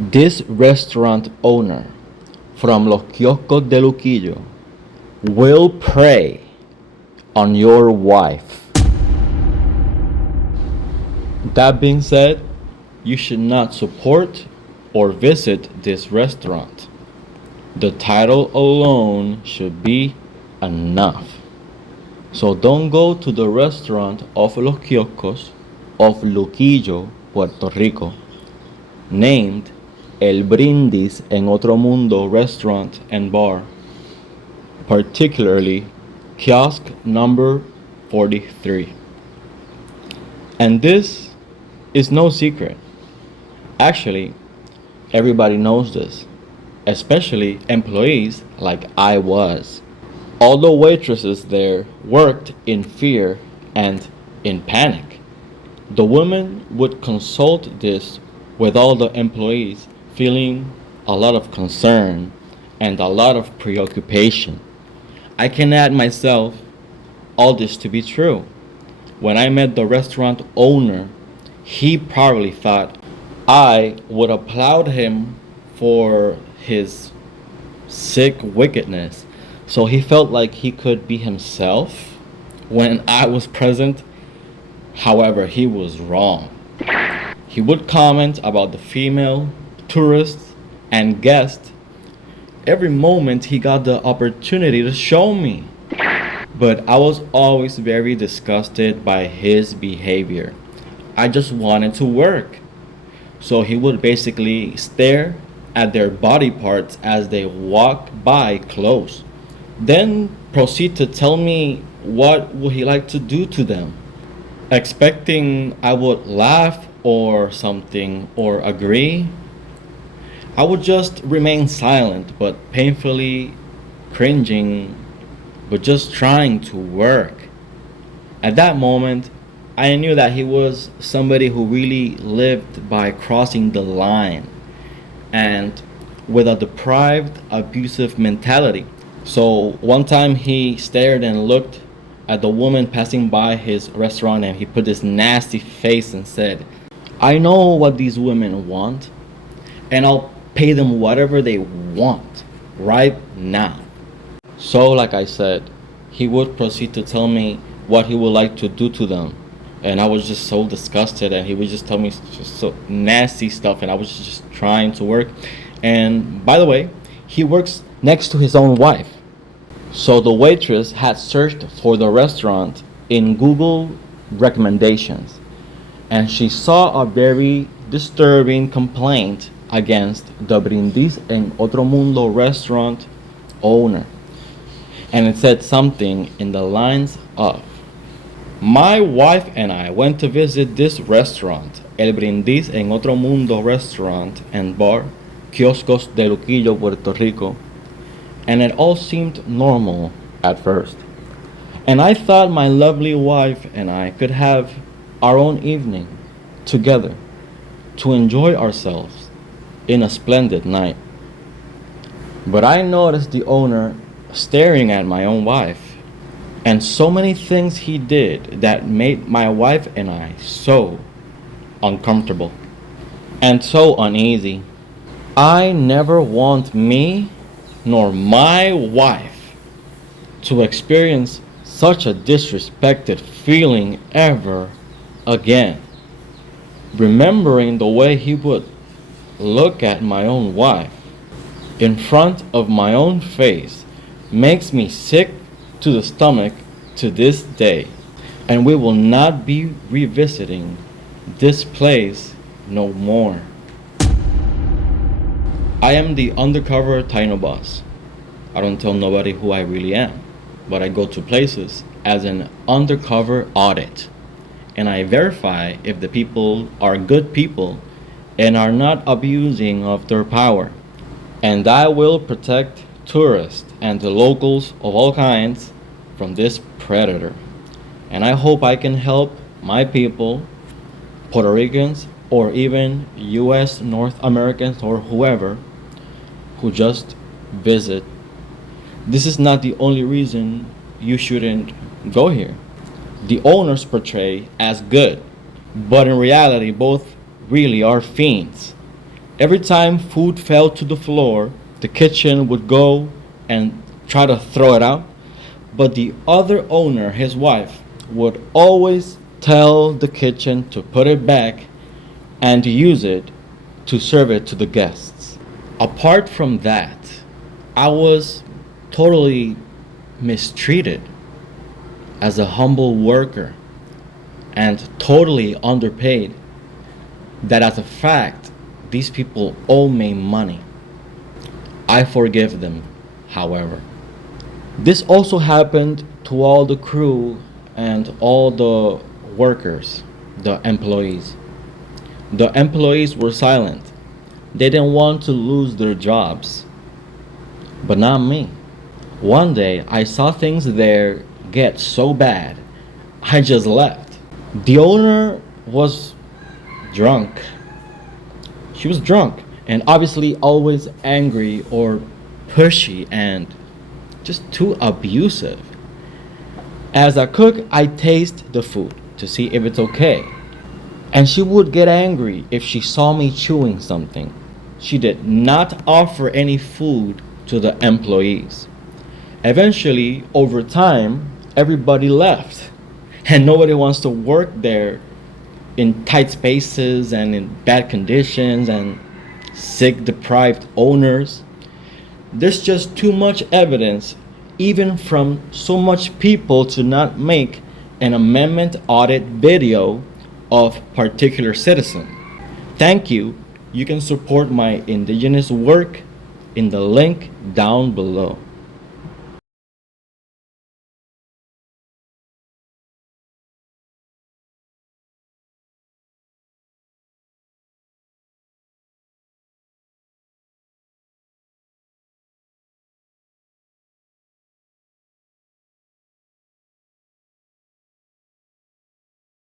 This restaurant owner from Los Kioscos de Luquillo will prey on your wife. That being said, you should not support or visit this restaurant. The title alone should be enough. So don't go to the restaurant of Los Kioscos of Luquillo, Puerto Rico, named El Brindis en Otro Mundo Restaurant and Bar, particularly kiosk number 43. And this is no secret. Actually, everybody knows this, especially employees like I was. All the waitresses there worked in fear and in panic. The women would consult this with all the employees, feeling a lot of concern and a lot of preoccupation. I can add myself all this to be true. When I met the restaurant owner, he probably thought I would applaud him for his sick wickedness. So he felt like he could be himself when I was present. However, he was wrong. He would comment about the female tourists and guests every moment he got the opportunity to show me. But I was always very disgusted by his behavior. I just wanted to work. So he would basically stare at their body parts as they walk by close. Then proceed to tell me what would he like to do to them. Expecting I would laugh or something or agree, I would just remain silent but painfully cringing, but just trying to work. At that moment, I knew that he was somebody who really lived by crossing the line and with a deprived, abusive mentality. So one time he stared and looked at the woman passing by his restaurant and he put this nasty face and said, "I know what these women want and I'll pay them whatever they want right now." So like I said, he would proceed to tell me what he would like to do to them. And I was just so disgusted and he would just tell me just so nasty stuff and I was just trying to work. And by the way, he works next to his own wife. So the waitress had searched for the restaurant in Google recommendations and she saw a very disturbing complaint against the Brindis en Otro Mundo restaurant owner. And it said something in the lines of, "My wife and I went to visit this restaurant, El Brindis en Otro Mundo restaurant and bar, Kioscos de Luquillo, Puerto Rico, and it all seemed normal at first. And I thought my lovely wife and I could have our own evening together to enjoy ourselves in a splendid night. But I noticed the owner staring at my own wife, and so many things he did that made my wife and I so uncomfortable and so uneasy. I never want me nor my wife to experience such a disrespected feeling ever again. Remembering the way he would look at my own wife in front of my own face makes me sick to the stomach to this day, and we will not be revisiting this place no more." I am the undercover Taino boss. I don't tell nobody who I really am, but I go to places as an undercover audit, and I verify if the people are good people and are not abusing of their power. And I will protect tourists and the locals of all kinds from this predator. And I hope I can help my people, Puerto Ricans, or even US North Americans or whoever who just visit. This is not the only reason you shouldn't go here. The owners portray as good, but in reality both really are fiends. Every time food fell to the floor, the kitchen would go and try to throw it out. But the other owner, his wife, would always tell the kitchen to put it back and to use it to serve it to the guests. Apart from that, I was totally mistreated as a humble worker and totally underpaid. That as a fact, these people owe me money. I forgive them, however. This also happened to all the crew and all the workers, the employees. The employees were silent. They didn't want to lose their jobs. But not me. One day I saw things there get so bad, I just left. The owner was drunk. She was drunk and obviously always angry or pushy and just too abusive. As a cook, I taste the food to see if it's okay. And she would get angry if she saw me chewing something. She did not offer any food to the employees. Eventually, over time, everybody left. And nobody wants to work there in tight spaces and in bad conditions and sick, deprived owners. There's just too much evidence, even from so much people, to not make an amendment audit video of particular citizen. Thank you. You can support my indigenous work in the link down below.